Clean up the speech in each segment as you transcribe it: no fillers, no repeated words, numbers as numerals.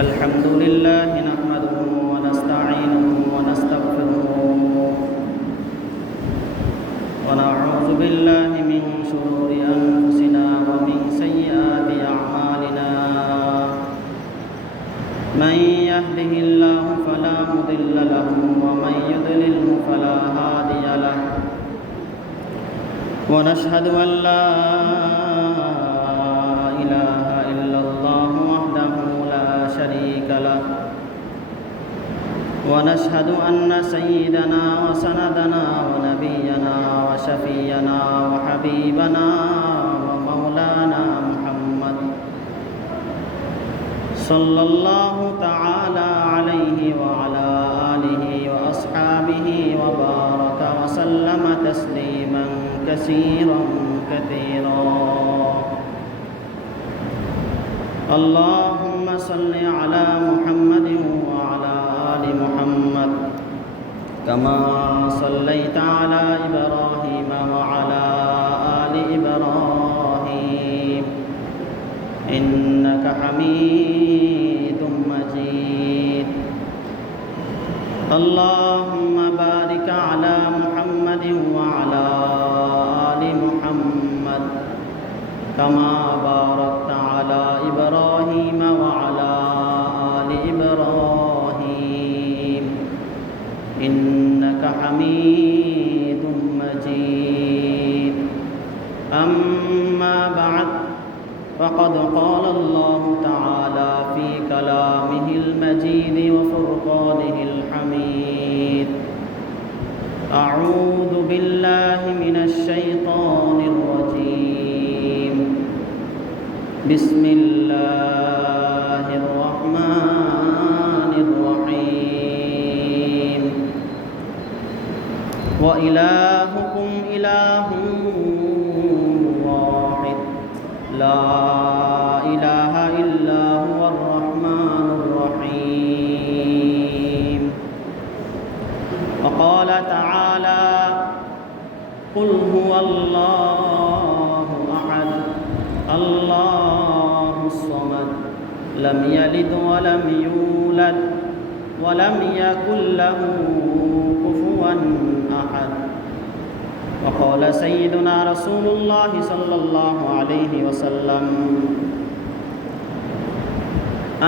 الحمد لله نحمده ونستعينه ونستغفره ونعوذ بالله من شرور أنفسنا ومن سيئات أعمالنا من يهده الله فلا مضل له ومن يضلله فلا هادي له ونشهد أن لا إله إلا الله وحده لا شريك له ونشهد أن سيدنا وسندنا ونبينا وشفينا وحبيبنا ومولانا محمد صلى الله تعالى عليه وعلى آله وأصحابه وبارك وسلم تسليما كثيرا كثيرا. اللهم صل على محمد وعلى آل محمد كما صليت على إبراهيم وعلى آل إبراهيم إنك حميد مجيد. اللهم بارك على محمد وعلى آل محمد كما باركت على إبراهيم وعلى آل إبراهيم إنك حميد مجيد. أما بعد فقد قال الله تعالى في كلامه المجيد وفرقانه الحميد: أعوذ بالله من الشيطان الرجيم. بسم الله الرحمن الرحيم. وإلهكم إله واحد لا إله إلا هو الرحمن الرحيم. وقال تعالى: قل هو الله أحد الله الصمد لم يلد ولم يولد ولم يكن له كفوا أحد. وقال سيدنا رسول الله صلى الله عليه وسلم: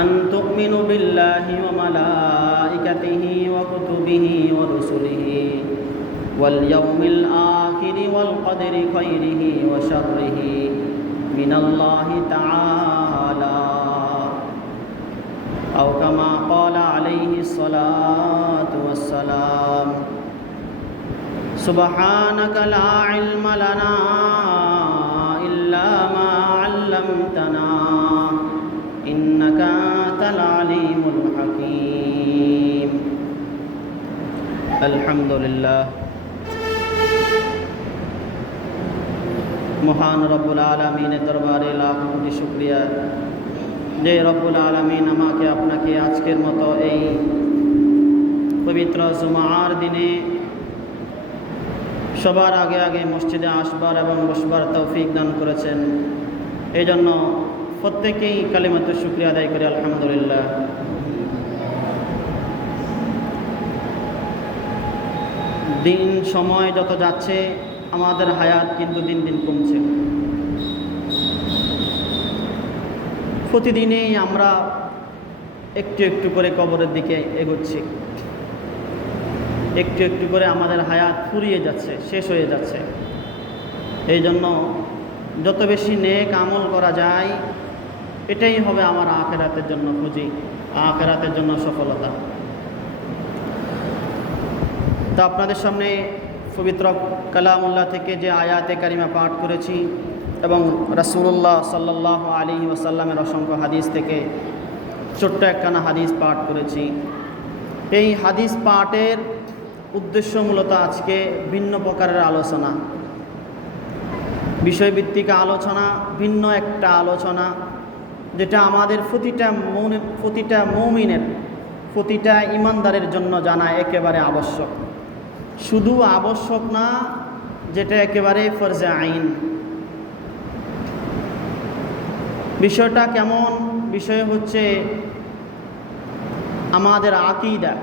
أن تؤمنوا بالله وملائكته وكتبه ورسله واليوم الآخر والقدر خيره وشره من الله تعالى، أو كما قال عليه الصلاة والسلام: سبحانك لا علم لنا إلا ما علمتنا إنك أنت العليم الحكيم. الحمد لله. মহান রব্বুল আলামিনের দরবারে লাখ কোটি শুকরিয়া যে রব্বুল আলামিন আমাকে আপনাকে আজকের মতো এই পবিত্র জুমার দিনে সবার আগে আগে মসজিদে আসবার এবং বসবার তৌফিক দান করেছেন। এই জন্য প্রত্যেকেই কালিমাতুশ শুকরিয়া আদায় করি আলহামদুলিল্লাহ। দিন সময় যত যাচ্ছে আমাদের হায়াত কিন্তু দিন দিন কমছে। প্রতিদিনই আমরা একটু একটু করে কবরের দিকে এগোচ্ছি, একটু একটু করে আমাদের হায়াত ফুরিয়ে যাচ্ছে, শেষ হয়ে যাচ্ছে। এই জন্য যত বেশি নেক আমল করা যায় এটাই হবে আমার আখিরাতের জন্য পুঁজি, আখিরাতের জন্য সফলতা। তা আপনাদের সামনে পবিত্র কালামুল্লাহ থেকে যে আয়াতে কারিমা পাঠ করেছি এবং রাসূলুল্লাহ সাল্লাল্লাহু আলাইহি ওয়াসাল্লামের অসংখ্য হাদিস থেকে ছোট্ট একখানা হাদিস পাঠ করেছি। এই হাদিস পাঠের উদ্দেশ্য মূলত আজকে ভিন্ন প্রকারের আলোচনা, বিষয়ভিত্তিক আলোচনা, ভিন্ন একটা আলোচনা যেটা আমাদের প্রতিটা মুমিনের, প্রতিটা ঈমানদারের জন্য জানা একেবারে আবশ্যক। শুধু আবশ্যক না, যেটা একেবারে ফরজে আইন। বিষয়টা কেমন? বিষয় হচ্ছে আমাদের আকীদা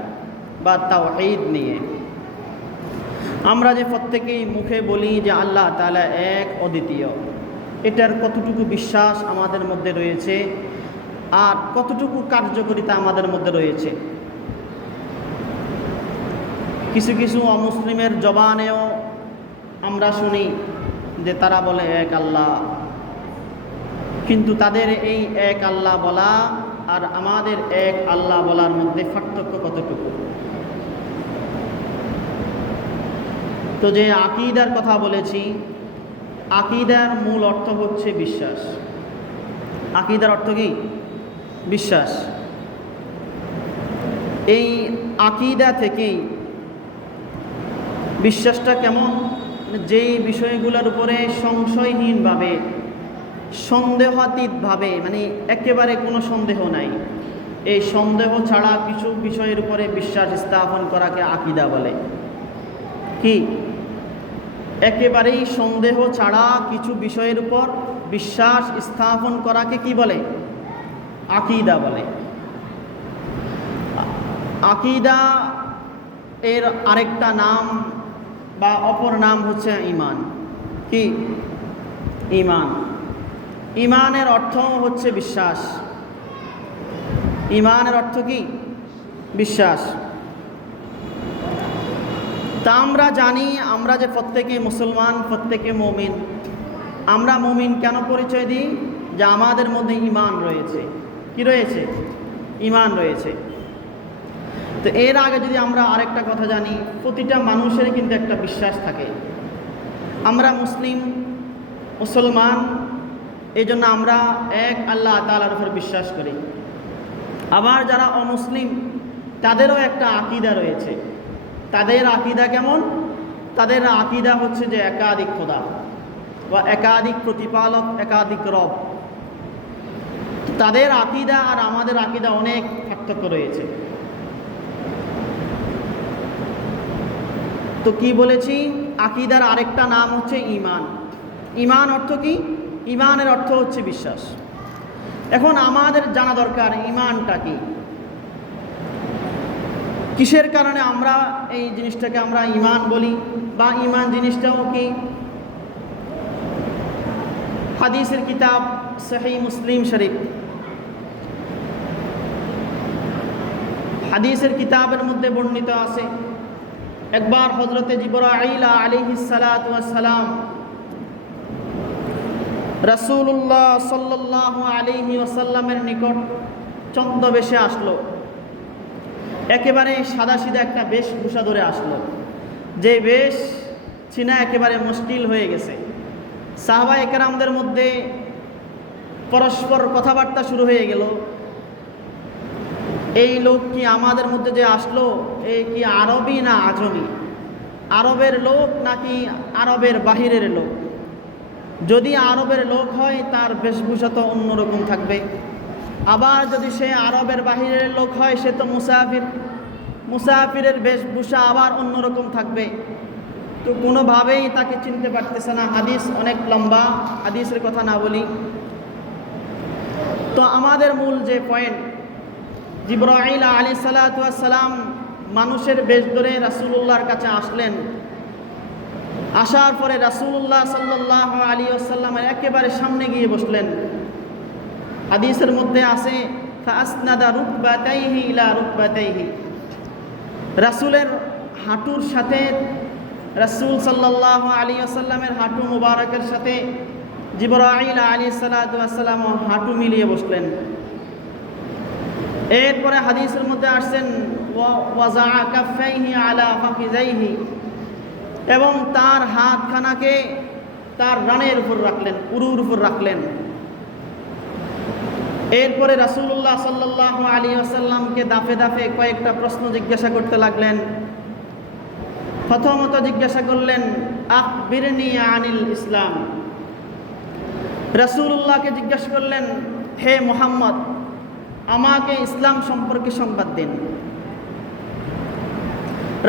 বা তাওহীদ নিয়ে। আমরা যে প্রত্যেকেই মুখে বলি যে আল্লাহ তাআলা এক, অদ্বিতীয়, এটার কতটুকু বিশ্বাস আমাদের মধ্যে রয়েছে আর কতটুকু কার্যকারিতা আমাদের মধ্যে রয়েছে। কিছু কিছু অমুসলিমের জবানেও আমরা শুনি যে তারা বলে এক আল্লাহ, কিন্তু তাদের এই এক আল্লাহ বলা আর আমাদের এক আল্লাহ বলার মধ্যে পার্থক্য কতটুকু? তো যে আকীদার কথা বলেছি, আকীদার মূল অর্থ হচ্ছে বিশ্বাস। আকীদার অর্থ কি? বিশ্বাস। এই আকীদা থেকেই বিশ্বাসটা কেমন, যেই বিষয়গুলোর উপরে সংশয়হীনভাবে, সন্দেহাতীতভাবে, মানে একেবারে কোনো সন্দেহ নাই, এই সন্দেহ ছাড়া কিছু বিষয়ের উপরে বিশ্বাস স্থাপন করাকে আকীদা বলে। কি? একেবারেই সন্দেহ ছাড়া কিছু বিষয়ের উপর বিশ্বাস স্থাপন করাকে কি বলে? আকীদা বলে। আকীদা এর আরেকটা নাম বা অপর নাম হচ্ছে ঈমান। কি? ঈমান। ঈমানের অর্থ হচ্ছে বিশ্বাস। ঈমানের অর্থ কি? বিশ্বাস। তা আমরা জানি, আমরা যে প্রত্যেকে মুসলমান, প্রত্যেকে মুমিন। আমরা মুমিন কেন পরিচয় দিই? যে আমাদের মধ্যে ঈমান রয়েছে। কি রয়েছে? ঈমান রয়েছে। তো এর আগে যদি আমরা আরেকটা কথা জানি, প্রতিটা মানুষের কিন্তু একটা বিশ্বাস থাকে। আমরা মুসলমান, এই জন্য আমরা এক আল্লাহ তাআলার উপর বিশ্বাস করি। আবার যারা অমুসলিম, তাদেরও একটা আকীদা রয়েছে। তাদের আকীদা কেমন? তাদের আকীদা হচ্ছে যে একাধিক খোদা বা একাধিক প্রতিপালক, একাধিক রব। তাদের আকীদা আর আমাদের আকীদা অনেক পার্থক্য রয়েছে। তো কি বলেছি? আকীদার আরেকটা নাম হচ্ছে ঈমান। ঈমান অর্থ কি? ঈমানের অর্থ হচ্ছে বিশ্বাস। এখন আমাদের জানা দরকার ঈমানটা কি, কিসের কারণে আমরা এই জিনিসটাকে আমরা ঈমান বলি, বা ঈমান জিনিসটাও কি? হাদিসের কিতাব সহিহ মুসলিম শরীফ, হাদিসের কিতাবের মধ্যে বর্ণিত আছে, একবার হযরতে জিবরাইল আলাইহিস সালাতু ওয়াস সালাম রাসূলুল্লাহ সাল্লাল্লাহু আলাইহি ওয়াসাল্লামের নিকট ছদ্মবেশে আসলো। একেবারে সাদাসিধা একটা বেশভূষা ধরে আসলো, যে বেশ চিনা একেবারে মুশকিল হয়ে গেছে। সাহাবায়ে কেরামদের মধ্যে পরস্পর কথাবার্তা শুরু হয়ে গেল, এই লোক কি আমাদের মধ্যে যে আসলো, এই কি আরবি না আজমি, আরবের লোক নাকি আরবের বাহিরের লোক? যদি আরবের লোক হয় তার বেশভূষা তো অন্যরকম থাকবে, আবার যদি সে আরবের বাহিরের লোক হয় সে তো মুসাফির, মুসাফিরের বেশভূষা আবার অন্যরকম থাকবে। তো কোনোভাবেই তাকে চিনতে পারতেছে না। হাদিস অনেক লম্বা, হাদিসের কথা না বলি। তো আমাদের মূল যে পয়েন্ট, জিবরাইল আলাইহিস সালাতু ওয়াস সালাম মানুষের বেশ ধরে রাসূলুল্লাহর কাছে আসলেন। আসার পরে রাসূলুল্লাহ সাল্লাল্লাহু আলাইহি ওয়াসাল্লামের একেবারে সামনে গিয়ে বসলেন। হাদিসের মধ্যে আছে ফাসনাদা রুকবাতাইহি ইলা রুকবাতাইহি, রাসূলের হাঁটুর সাথে, রাসূল সাল্লাল্লাহু আলাইহি ওয়াসাল্লামের হাঁটু মুবারকের সাথে জিবরাইল আলাইহিস সালাতু ওয়াস সালাম হাঁটু মিলিয়ে বসলেন। এরপরে হাদিসের মধ্যে আসছেন ওয়াজা কাফাইহি আলা ফাকিজাইহি, এবং তার হাতখানাকে তার রানের উপর রাখলেন, উরুর উপর রাখলেন। এরপরে রাসূলুল্লাহ সাল্লাল্লাহু আলাইহি ওয়াসাল্লামকে দাফে দাফে কয়েকটা প্রশ্ন জিজ্ঞাসা করতে লাগলেন। প্রথমত জিজ্ঞাসা করলেন আখবিরনি আনিল ইসলাম। রাসূলুল্লাহকে জিজ্ঞাসা করলেন, হে মুহাম্মদ, আমাকে ইসলাম সম্পর্কে সংবাদ দিন।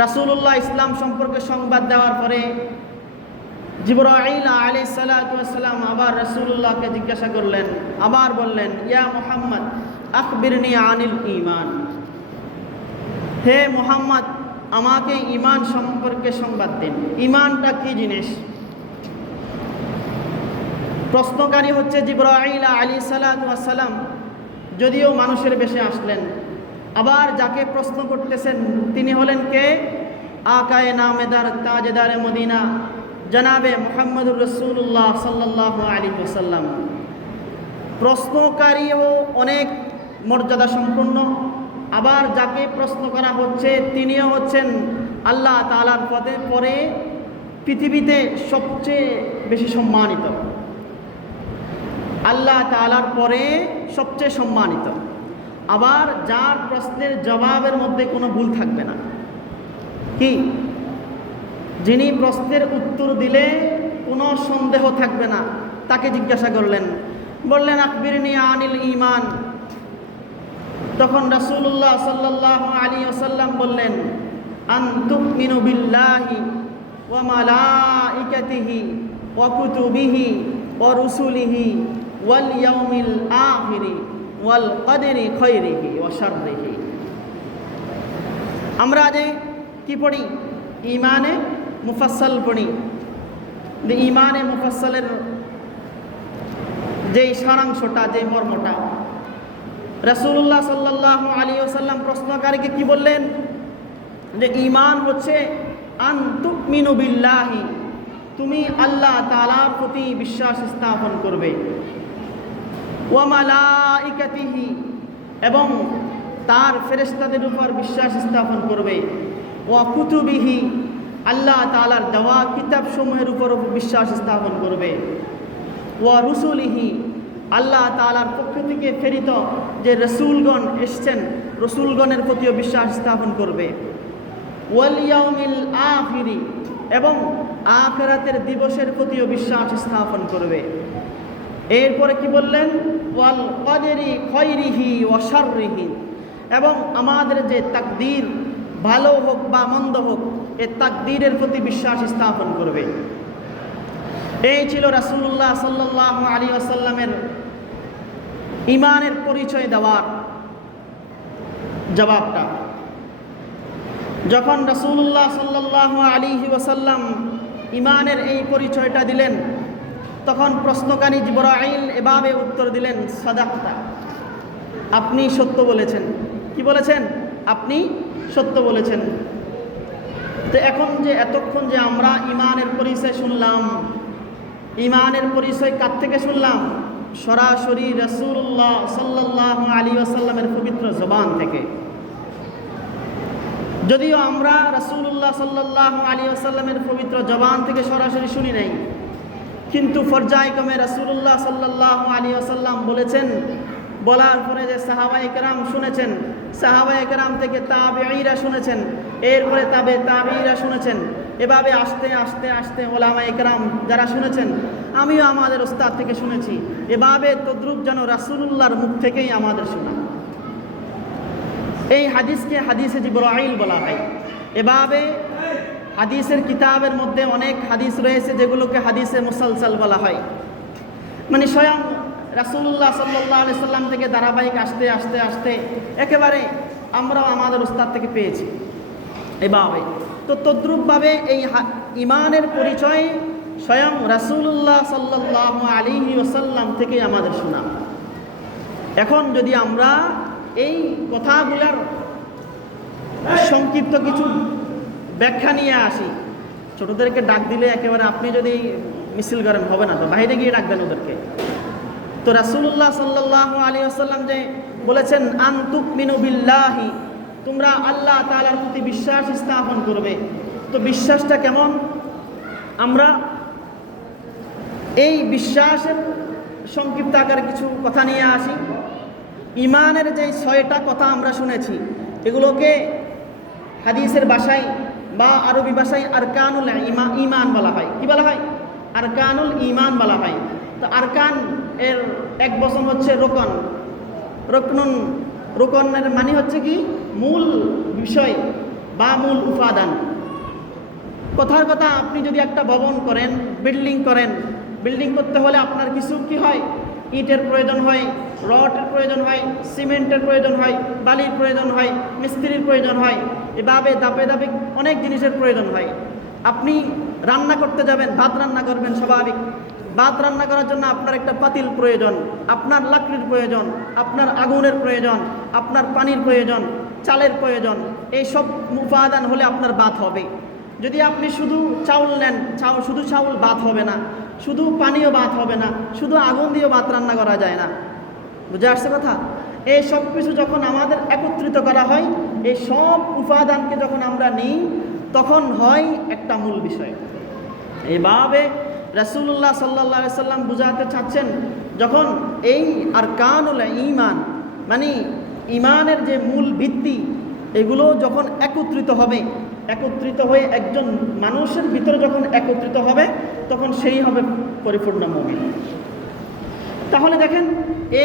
রাসূলুল্লাহ ইসলাম সম্পর্কে সংবাদ দেওয়ার পরে জিবরাইল আলাইহিস সালাতু ওয়াস সালাম আবার রাসূলুল্লাহকে জিজ্ঞাসা করলেন, আবার বললেন, ইয়া মুহাম্মদ আখবিরনি আনিল ঈমান, হে মুহাম্মদ, আমাকে ঈমান সম্পর্কে সংবাদ দিন। ঈমানটা কি জিনিস? প্রশ্নকারী হচ্ছে জিবরাইল আলাইহিস সালাতু ওয়াস সালাম, যদিও মানুষের বেশে আসলেন। আবার যাকে প্রশ্ন করতেছেন তিনি হলেন কে? আকায়ে নামেদার, তাজদারে মদিনা, জনাবে মুহাম্মদুর রাসূলুল্লাহ সাল্লাল্লাহু আলাইহি ওয়াসাল্লাম। প্রশ্নকারীও অনেক মর্যাদা সম্পন্ন, আবার যাকে প্রশ্ন করা হচ্ছে তিনিও হচ্ছেন আল্লাহ তাআলার পরে পৃথিবীতে সবচেয়ে বেশি সম্মানিত, আল্লাহ তাআলার পরে সবচেয়ে সম্মানিত। আবার যার প্রশ্নের জবাবের মধ্যে কোনো ভুল থাকবে না। কি? যিনি প্রশ্নের উত্তর দিলে কোনো সন্দেহ থাকবে না, তাকে জিজ্ঞাসা করলেন, বললেন আখবিরনি আনিল ঈমান। তখন রাসূলুল্লাহ সাল্লাল্লাহু আলাইহি ওয়াসাল্লাম বললেন, আন তুমিনু বিল্লাহি ওয়া মালাইকাতিহি ওয়া কুতুবিহি ওয়া রুসুলিহি ওয়াল ইয়াউমিল আখিরি ওয়াল কদরি খায়রিহি ওয়া শাররিহি। আমরা যে কি পড়ি? ঈমানে মুফাসসাল পড়ি। ঈমানে মুফাসসালের যে সারাংশটা, যে মর্মটা, রাসূলুল্লাহ সাল্লাল্লাহু আলাইহি ওয়াসাল্লাম প্রশ্নকারীকে কি বললেন? যে ঈমান হচ্ছে আন তুমিনু বিল্লাহি, তুমি আল্লাহ তাআলার প্রতি বিশ্বাস স্থাপন করবে, ওয়া মালাইকাতিহি, এবং তার ফেরেশতাদের উপর বিশ্বাস স্থাপন করবে, ওয়া কুতুবিহি, আল্লাহ তাআলার দেওয়া কিতাবসমূহের উপর বিশ্বাস স্থাপন করবে, ওয়া রুসুলিহি, আল্লাহ তাআলার পক্ষ থেকে প্রেরিত যে রসুলগণ এসছেন রসুলগণের প্রতিও বিশ্বাস স্থাপন করবে, ওয়াল ইয়াউমিল আখিরি, এবং আখিরাতের দিবসের প্রতিও বিশ্বাস স্থাপন করবে। এরপরে কি বললেন? ওয়াল কদরি খায়রিহি ওয়া শাররিহি, এবং আমাদের যে তাকদীর, ভালো হোক বা মন্দ হোক, এই তাকদীরের প্রতি বিশ্বাস স্থাপন করবে। এই ছিল রাসূলুল্লাহ সাল্লাল্লাহু আলাইহি ওয়াসাল্লামের ঈমানের পরিচয় দেওয়ার জবাবটা। যখন রাসূলুল্লাহ সাল্লাল্লাহু আলাইহি ওয়াসাল্লাম ঈমানের এই পরিচয়টা দিলেন, তখন প্রশ্নকারী জিবরাইল এভাবে উত্তর দিলেন, সাদাকতা, আপনি সত্য বলেছেন। কি বলেছেন? আপনি সত্য বলেছেন। তো এখন যে এতক্ষণ যে আমরা ঈমানের পরিচয় শুনলাম, ঈমানের পরিচয় কার থেকে শুনলাম? সরাসরি রাসূলুল্লাহ সাল্লাল্লাহু আলাইহি ওয়াসাল্লামের পবিত্র জবান থেকে। যদিও আমরা রাসূলুল্লাহ সাল্লাল্লাহু আলাইহি ওয়াসাল্লামের পবিত্র জবান থেকে সরাসরি শুনি নাই, কিন্তু পর্যায়ক্রমে রাসূলুল্লাহ সাল্লাল্লাহু আলাইহি ওয়াসাল্লাম বলেছেন, বলার পরে যে সাহাবায়ে কেরাম শুনেছেন, সাহাবায়ে কেরাম থেকে তাবেঈরা শুনেছেন, এরপরে তাবেঈরা শুনেছেন, এভাবে আস্তে আস্তে আস্তে ওলামায়ে কেরাম যারা শুনেছেন, আমিও আমাদের উস্তাদ থেকে শুনেছি, এভাবে তদ্রুপ যেন রাসূলুল্লাহর মুখ থেকেই আমাদের শোনা। এই হাদিসকে হাদিসে জিবরাইল বলা হয়। এভাবে হাদিসের কিতাবের মধ্যে অনেক হাদিস রয়েছে যেগুলোকে হাদিসে মুসালসাল বলা হয়, মানে স্বয়ং রাসূলুল্লাহ সাল্লাল্লাহু আলাইহি সাল্লাম থেকে ধারাবাহিক আস্তে আস্তে আস্তে একেবারে আমরাও আমাদের উস্তাদ থেকে পেয়েছি। এভাবে তো তদ্রূপভাবে এই ঈমানের পরিচয় স্বয়ং রাসূলুল্লাহ সাল্লাল্লাহু আলাইহি ওয়াসাল্লাম থেকে আমাদের শোনা। এখন যদি আমরা এই কথাগুলার সংক্ষিপ্ত কিছু ব্যাখ্যা নিয়ে আসি, ছোটদেরকে ডাক দিলে একেবারে আপনি যদি মিছিল করেন হবে না, তো বাইরে গিয়ে ডাক দেন ওদেরকে। তো রাসূলুল্লাহ সাল্লাল্লাহু আলাইহি ওয়াসাল্লাম যে বলেছেন আন তুমিনু বিল্লাহি, তোমরা আল্লাহ তাআলার প্রতি বিশ্বাস স্থাপন করবে। তো বিশ্বাসটা কেমন? আমরা এই বিশ্বাসের সংক্ষিপ্ত আকারে কিছু কথা নিয়ে আসি। ঈমানের যে 6টা কথা আমরা শুনেছি, এগুলোকে হাদিসের ভাষায় বা আরবি ভাষায় আরকানুল ঈমান বলা হয়। কি বলা হয়? আরকানুল ঈমান বলা হয়। তো আরকান এর এক বচন হচ্ছে রোকন। রোকনের মানে হচ্ছে কি? মূল বিষয় বা মূল উপাদান। কথার কথা, আপনি যদি একটা ভবন করেন, বিল্ডিং করেন, বিল্ডিং করতে হলে আপনার কিছু কি হয়? ইটের প্রয়োজন হয়, রডের প্রয়োজন হয়, সিমেন্টের প্রয়োজন হয়, বালির প্রয়োজন হয়, মিস্ত্রির প্রয়োজন হয়, এভাবে ধাপে ধাপে অনেক জিনিসের প্রয়োজন হয়। আপনি রান্না করতে যাবেন, ভাত রান্না করবেন, স্বাভাবিক ভাত রান্না করার জন্য আপনার একটা পাতিল প্রয়োজন, আপনার লাকড়ির প্রয়োজন, আপনার আগুনের প্রয়োজন, আপনার পানির প্রয়োজন, চালের প্রয়োজন। এই সব উপাদান হলে আপনার ভাত হবে। যদি আপনি শুধু চাউল নেন, শুধু চাউল ভাত হবে না, শুধু পানিও ভাত হবে না, শুধু আগুন দিয়েও ভাত রান্না করা যায় না। বুঝে আসছে কথা? এই সব কিছু যখন আমাদের একত্রিত করা হয়, এই সব উপাদানকে যখন আমরা নিই, তখন হয় একটা মূল বিষয়। এইভাবে রাসূলুল্লাহ সাল্লাল্লাহু আলাইহি সাল্লাম বুঝাতে চাচ্ছেন, যখন এই আরকানুল ঈমান মানে ঈমানের যে মূল ভিত্তি, এগুলো যখন একত্রিত হবে, একত্রিত হয়ে একজন মানুষের ভিতরে যখন একত্রিত হবে, তখন সেই হবে পরিপূর্ণ মুমিন। তাহলে দেখেন,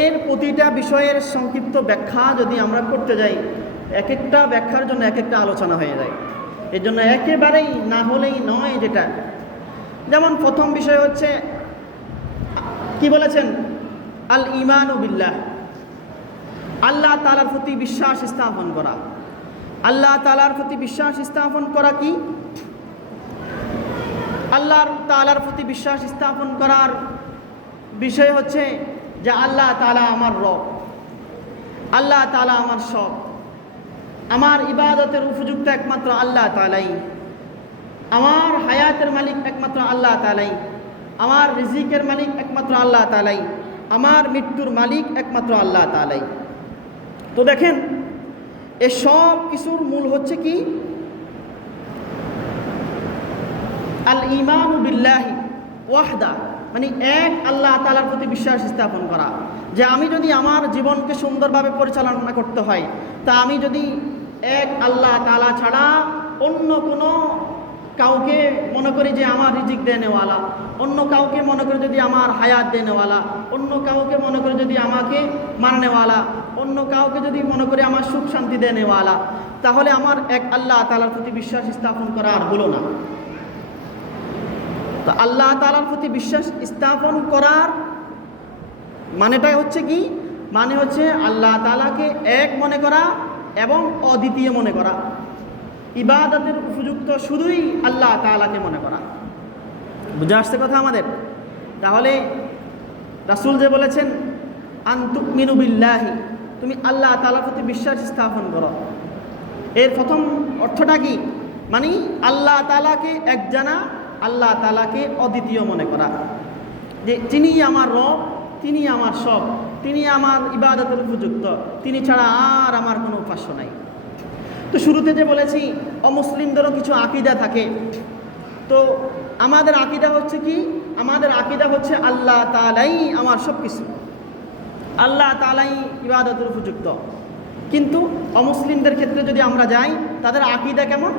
এর প্রতিটা বিষয়ের সংক্ষিপ্ত ব্যাখ্যা যদি আমরা করতে যাই, এক একটা ব্যাখ্যার জন্য এক একটা আলোচনা হয়ে যায়। এর জন্য একেবারেই না হলেই নয়। যেটা যেমন প্রথম বিষয় হচ্ছে কি বলেছেন, আল ঈমানু বিল্লাহ, আল্লাহ তাআলার প্রতি বিশ্বাস স্থাপন করা। আল্লাহ তাআলার প্রতি বিশ্বাস স্থাপন করা কি? আল্লাহ তাআলার প্রতি বিশ্বাস স্থাপন করার বিষয় হচ্ছে যে আল্লাহ তাআলা আমার রব, আল্লাহ তাআলা আমার সব, আমার ইবাদতের উপযুক্ত একমাত্র আল্লাহ তাআলাই, আমার হায়াতের মালিক একমাত্র আল্লাহ তাআলাই, আমার রিজিকের মালিক একমাত্র আল্লাহ তাআলাই, আমার মৃত্যুর মালিক একমাত্র আল্লাহ তাআলাই। তো দেখেন, এ সব কিছুর মূল হচ্ছে কি? আল ঈমানু বিল্লাহি ওয়াহদা, মানে এক আল্লাহ তাআলার প্রতি বিশ্বাস স্থাপন করা। যে আমি যদি আমার জীবনকে সুন্দরভাবে পরিচালনা করতে হয়, তা আমি যদি এক আল্লাহ তাআলা ছাড়া অন্য কোনো কাউকে মনে করি যে আমার রিজিক দেনেওয়ালা, অন্য কাউকে মনে করি যদি আমার হায়াত দেনেওয়ালা, অন্য কাউকে মনে করি যদি আমাকে মারনেওয়ালা, অন্য কাউকে যদি মনে করি আমার সুখ শান্তি দেনেওয়ালা, তাহলে আমার এক আল্লাহ তাআলার প্রতি বিশ্বাস স্থাপন করা আর হলো না। তো আল্লাহ তাআলার প্রতি বিশ্বাস স্থাপন করার মানেটাই হচ্ছে কি? মানে হচ্ছে আল্লাহ তাআলাকে এক মনে করা এবং অদ্বিতীয় মনে করা। ইবাদতের উপযুক্ত শুধুই আল্লাহ তাআলাকে মনে করা। বুঝে আসছে কথা আমাদের? তাহলে রাসূল যে বলেছেন আন তুমিনু বিল্লাহি, তুমি আল্লাহ তাআলার প্রতি বিশ্বাস স্থাপন করো, এর প্রথম অর্থটা কি? মানে আল্লাহ তাআলাকে এক জানা, আল্লাহ তাআলাকে অদ্বিতীয় মনে করা, যে তিনি আমার রব, তিনি আমার সব, তিনি আমার ইবাদতের উপযুক্ত, তিনি ছাড়া আর আমার কোনো উপাস্য নাই। তো শুরুতে যে বলেছি অমুসলিমদেরও কিছু আকীদা থাকে। তো আমাদের আকীদা হচ্ছে কি? আমাদের আকীদা হচ্ছে আল্লাহ তাআলাই আমার সব কিছু, আল্লাহ তাআলাই ইবাদতের উপযুক্ত। কিন্তু অমুসলিমদের ক্ষেত্রে যদি আমরা যাই, তাদের আকীদা কেমন?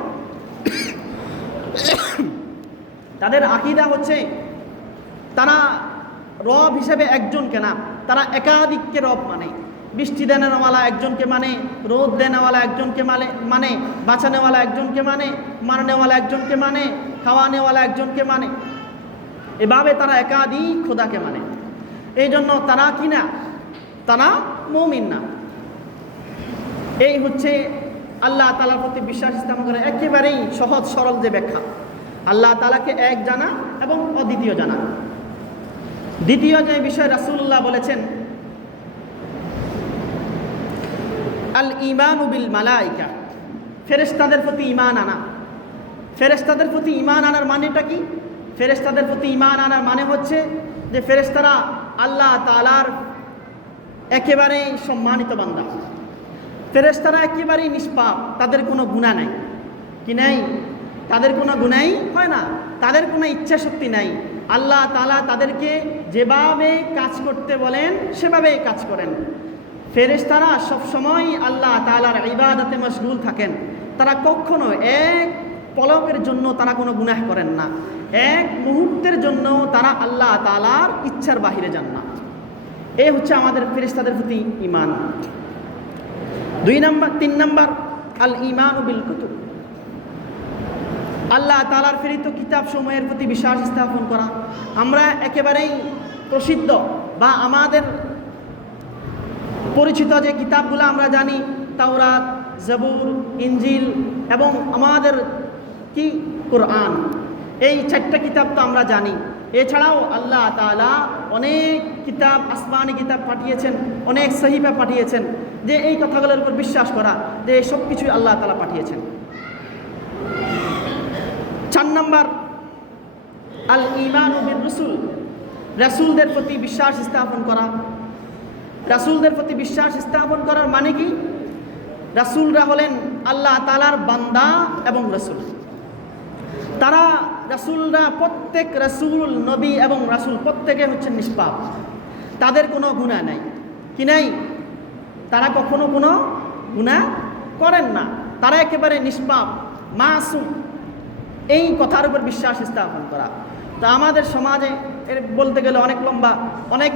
তাদের আকীদা হচ্ছে তারা রব হিসেবে একজনকে না, তারা একাধিককে রব মানে। বৃষ্টি দেনেওয়ালা একজনকে মানে, রোদ দেনেওয়ালা একজনকে মানে, বাঁচানেওয়ালা একজনকে মানে, মারনেওয়ালা একজনকে মানে, খাওয়ানেওয়ালা একজনকে মানে। এভাবে তারা একাধিক খোদাকে মানে। এই জন্য তারা কি না? তারা মুমিন না। এই হচ্ছে আল্লাহ তাআলার প্রতি বিশ্বাস স্থাপন করে একেবারেই সহজ সরল যে ব্যাখ্যা, আল্লাহ তাআলাকে এক জানা এবং অদ্বিতীয় জানা। দ্বিতীয় যে বিষয় রাসূলুল্লাহ বলেছেন, আল ঈমানু বিল মালাইকা, ফেরেশতাদের প্রতি ঈমান আনা। ফেরেশতাদের প্রতি ঈমান আনার মানেটা কি? ফেরেশতাদের প্রতি ঈমান আনার মানে হচ্ছে যে ফেরেশতারা আল্লাহ তাআলার একেবারেই সম্মানিত বান্দা। ফেরেশতারা একেবারেই নিষ্পাপ, তাদের কোনো গুনাহ নাই। কি নাই? তাদের কোনো গুনাহই হয় না, তাদের কোনো ইচ্ছা শক্তি নাই। আল্লাহ তাআলা তাদেরকে যেভাবে কাজ করতে বলেন সেভাবেই কাজ করেন। ফেরেশতারা সবসময় আল্লাহ তাআলার ইবাদতে মশগুল থাকেন। তারা কখনো এক পলকের জন্য তারা কোনো গুনাহ করেন না, এক মুহূর্তের জন্য তারা আল্লাহ তাআলার ইচ্ছার বাহিরে যান না। এই হচ্ছে আমাদের ফেরেশতাদের প্রতি ঈমান। 3 নাম্বার আল ঈমানু বিল কুতুব, আল্লাহ তাআলার প্রেরিত কিতাব সমূহের প্রতি বিশ্বাস স্থাপন করা। আমরা একেবারেই প্রসিদ্ধ বা আমাদের পরিচিত যে কিতাবগুলো আমরা জানি, তাওরাত, জবুর, ইনজিল এবং আমাদের কি কোরআন, এই 4টা কিতাব তো আমরা জানি। এছাড়াও আল্লাহ তাআলা অনেক কিতাব, আসমানি কিতাব পাঠিয়েছেন, অনেক সহিফা পাঠিয়েছেন, যে এই কথাগুলোর উপর বিশ্বাস করা যে সব কিছুই আল্লাহ তাআলা পাঠিয়েছেন। 4 নম্বর আল ঈমানু বির রাসূল, রাসূলদের প্রতি বিশ্বাস স্থাপন করা। রাসূলদের প্রতি বিশ্বাস স্থাপন করার মানে কি? রাসূলরা হলেন আল্লাহ তাআলার বান্দা এবং রাসূল। তারা রাসূলরা, প্রত্যেক রাসূল, নবী এবং রাসূল প্রত্যেকে হচ্ছেন নিষ্পাপ, তাদের কোনো গুনাহ নাই। কি নাই? তারা কখনো কোনো গুনাহ করেন না, তারা একেবারে নিষ্পাপ, মাসুম। এই কথার উপর বিশ্বাস স্থাপন করা। তো আমাদের সমাজে এর বলতে গেলে অনেক লম্বা, অনেক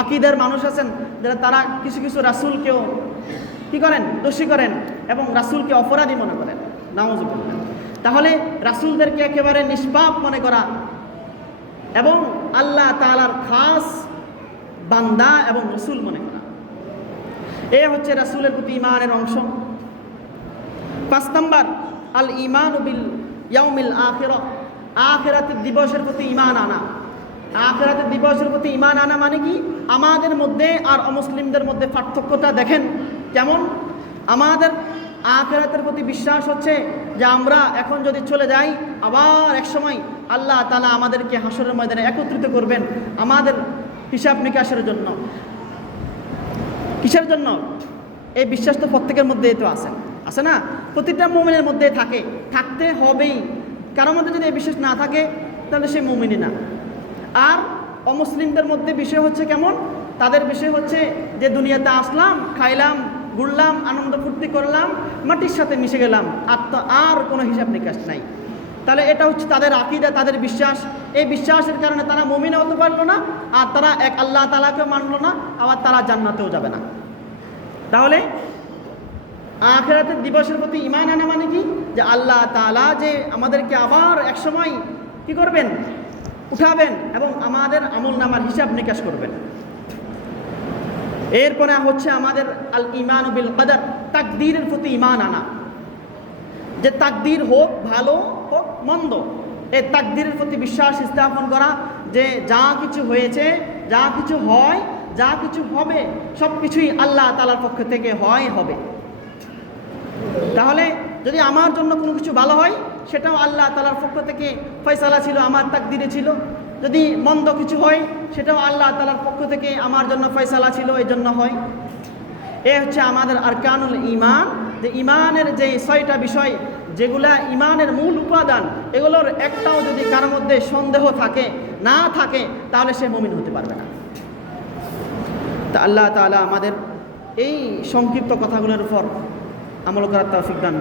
আকীদার মানুষ আছেন যারা তারা কিছু কিছু রাসূলকেও কি করেন? দোষী করেন এবং রাসূলকে অপরাধী মনে করেন। নাউযুবিল্লাহ। তাহলে রাসূলদেরকে একেবারে নিষ্পাপ মনে করা এবং আল্লাহ তাআলার খাস বান্দা এবং রাসূল মনে করা, এ হচ্ছে রাসূলের প্রতি ঈমানের অংশ। 5 নম্বর আল ঈমানু বিল ইয়াউমিল আখিরাহ, আখিরাতের দিবসের প্রতি ঈমান আনা। আখিরাতের দিবসের প্রতি ঈমান আনা মানে কি? আমাদের মধ্যে আর অমুসলিমদের মধ্যে পার্থক্যটা দেখেন কেমন। আমাদের আখিরাতের প্রতি বিশ্বাস হচ্ছে যে আমরা এখন যদি চলে যাই, আবার এক সময় আল্লাহ তাআলা আমাদেরকে হাসরের ময়দানে একত্রিত করবেন আমাদের হিসাব নিকাশের জন্য। কিসের জন্য? এই বিশ্বাস তো প্রত্যেকের মধ্যেই তো আছে না? প্রতিটা মুমিনের মধ্যে থাকতে হবেই। কারোর মধ্যে যদি এই বিশ্বাস না থাকে তাহলে সে মুমিনই না। আর অমুসলিমদের মধ্যে বিষয় হচ্ছে কেমন? তাদের বিষয় হচ্ছে যে দুনিয়াতে আসলাম, খাইলাম, ঘুরলাম, আনন্দ ফুর্তি করলাম, মাটির সাথে মিশে গেলাম, আর কোনো হিসাব নিকাশ নাই। তাহলে এটা হচ্ছে তাদের আকীদা, তাদের বিশ্বাস। এই বিশ্বাসের কারণে তারা মুমিন হতে পারলো না, আর তারা এক আল্লাহ তাআলাকেও মানলো না, আবার তারা জান্নাতেও যাবে না। তাহলে আখিরাতের দিবসের প্রতি ঈমান আনা মানে কি? যে আল্লাহ তাআলা যে আমাদেরকে আবার এক সময় কি করবেন? উঠাবেন এবং আমাদের আমলনামার হিসাব নিকাশ করবেন। এরপরে হচ্ছে আমাদের আল ঈমানু বিল কদর, তাকদীরের প্রতি ঈমান আনা। যে তাকদীর হোক ভালো হোক মন্দ, এই তাকদীরের প্রতি বিশ্বাস স্থাপন করা যে যা কিছু হয়েছে, যা কিছু হয়, যা কিছু হবে, সব কিছুই আল্লাহ তাআলার পক্ষ থেকে হবে। তাহলে যদি আমার জন্য কোনো কিছু ভালো হয়, সেটাও আল্লাহ তাআলার পক্ষ থেকে ফয়সালা ছিল, আমার তাকদীরে ছিল। যদি মন্দ কিছু হয়, সেটাও আল্লাহ তাআলার পক্ষ থেকে আমার জন্য ফয়সালা ছিল, এই জন্য হয়। এ হচ্ছে আমাদের আরকানুল ঈমান, যে ঈমানের যে 6টা বিষয়, যেগুলা ঈমানের মূল উপাদান, এগুলোর একটাও যদি কারোর মধ্যে সন্দেহ না থাকে তাহলে সে মুমিন হতে পারবে না। তা আল্লাহ তাআলা আমাদের এই সংক্ষিপ্ত কথাগুলোর উপর আমল করার তৌফিক দান।